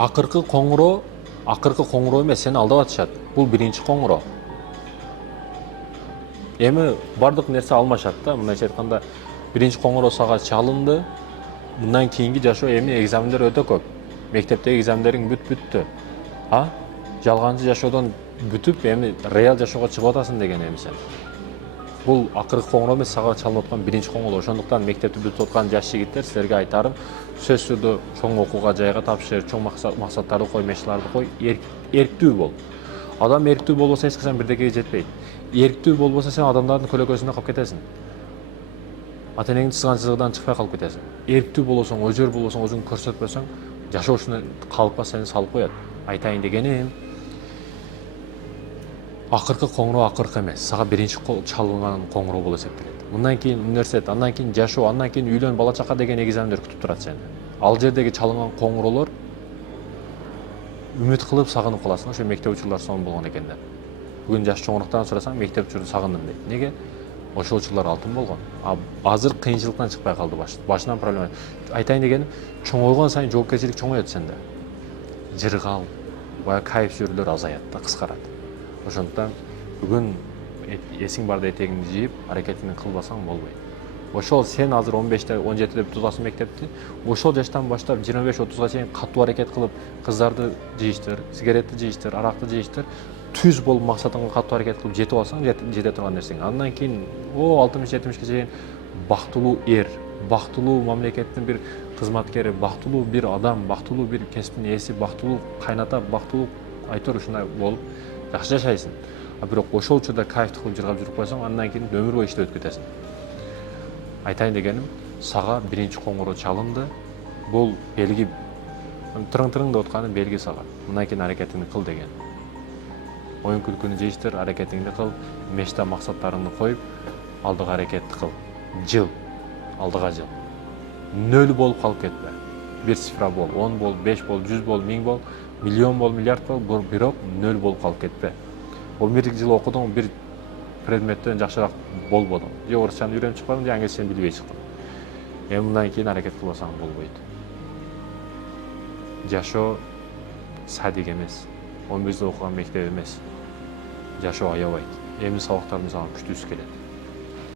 Акыркы коңгуроо эмес, сени алдап атышат. Бул биринчи коңгуроо. Эми бардык нерсе алмашат да. Мындайча айтканда, биринчи коңгуроо сага чалынды. Мындан кийинки жашоо эми экзамендер өтө көп. Мектептеги экзамендериң бүттү. Жалганчы жашоодон бүтүп, эми реал жашоого чыгып атасың деген эми сен. Бул акыркы коңгуроо эмес, сага чалынып аткан биринчи коңгуроо. Ошондуктан мектепти бүтүп аткан жаш жигиттер, силерге айтарым, сөзсүз түрдө чоң окууга жайга тапшыр, чоң максаттарды кой, мечталарды кой, эрктүү бол. Адам эрктүү болбосо эч качан бирдекеге жетпейт. Эрктүү болбосо сен адамдардын көлөкөсүндө калып кетесиң. Ата энеңдин чызган чызыгынан чыкпай калып кетесиң. Эрктүү болосоң, өжөр болосоң, өзүңдү көрсөтпөсөң, жашоо ушуна калыпка сени салып коет. Айтайын дегеним, акыркы коңгуроо акыркы эмес, сага биринчи чалынган коңгуроо болуп эсептелет. Мындан кийин университет, андан кийин жашоо, андан кийин үйлөн, бала чака деген экзамендер күтүп турат сени. Ал жердеги чалынган коңгуроолор үмүт кылып сагынып каласың. Ошо мектеп учурлар сонун болгон экен деп. Бүгүн жаш чоңуруктан сурасаң, мектеп учурун сагындым дейт. Неге? Ошол учурлар алтын болгон. Азыр кыйынчылыктан чыкпай калды башынан проблема. Айтайын дегеним, чоңойгон сайын жоопкерчилик чоңоет сенде. Жыргал, баягы кайф жүрүлөр азаят да, кыскарат. Ошондуктан бүгүн эсиң барда этегиңди жийип, аракетиңди кылбасаң болбойт. Ошол сен азыр 15-те, 17-те бүтүп атасың мектепти. Ошол жаштан баштап 25-30га чейин катуу аракет кылып, кыздарды жыйыштыр, сигаретти жыйыштыр, аракты жыйыштыр. Түз болуп максатыңа катуу аракет кылып жетип алсаң, жете турган нерсең. Андан кийин 60-70ге чейин бактылуу бактылуу мамлекеттин бир кызматкери, бактылуу бир адам, бактылуу бир кесиптин ээси, бактылуу кайната, бактылуу айтор ушундай болуп жакшы жашайсың. Бирок ошол учурда кайфты кылып жыргап жүрүп койсоң, андан кийин өмүр бою иштеп кетесиң. Айтайын дегеним, сага биринчи коңгуроо чалынды. Бул белги, тырың деп атканы белги сага. Мындан кийин аракетиңди кыл деген. Оюн күлкүнү жыйыштыр, аракетиңди кыл, мечта максаттарыңды коюп, алдыга аракетти кыл. Жыл, алдыга жыл. Нөл болуп калып кетпе. Бир цифра бол, 10 бол, 5 бол, 100 бол, 1000 бол, миллион бол, миллиард бол, бирок нөл болуп калып кетпе. 11 жыл окудуң, бир предметтен жакшыраак болбодуң. Же орусчаны үйрөнүп чыкпадың, же англисчени билбей чыктың. Эми мындан кийин аракет кылбасаң болбойт. Жашоо садик эмес, 11 жыл окуган мектеп эмес. Жашоо аябайт. Эми сабактарым сага күчтүүсү келет.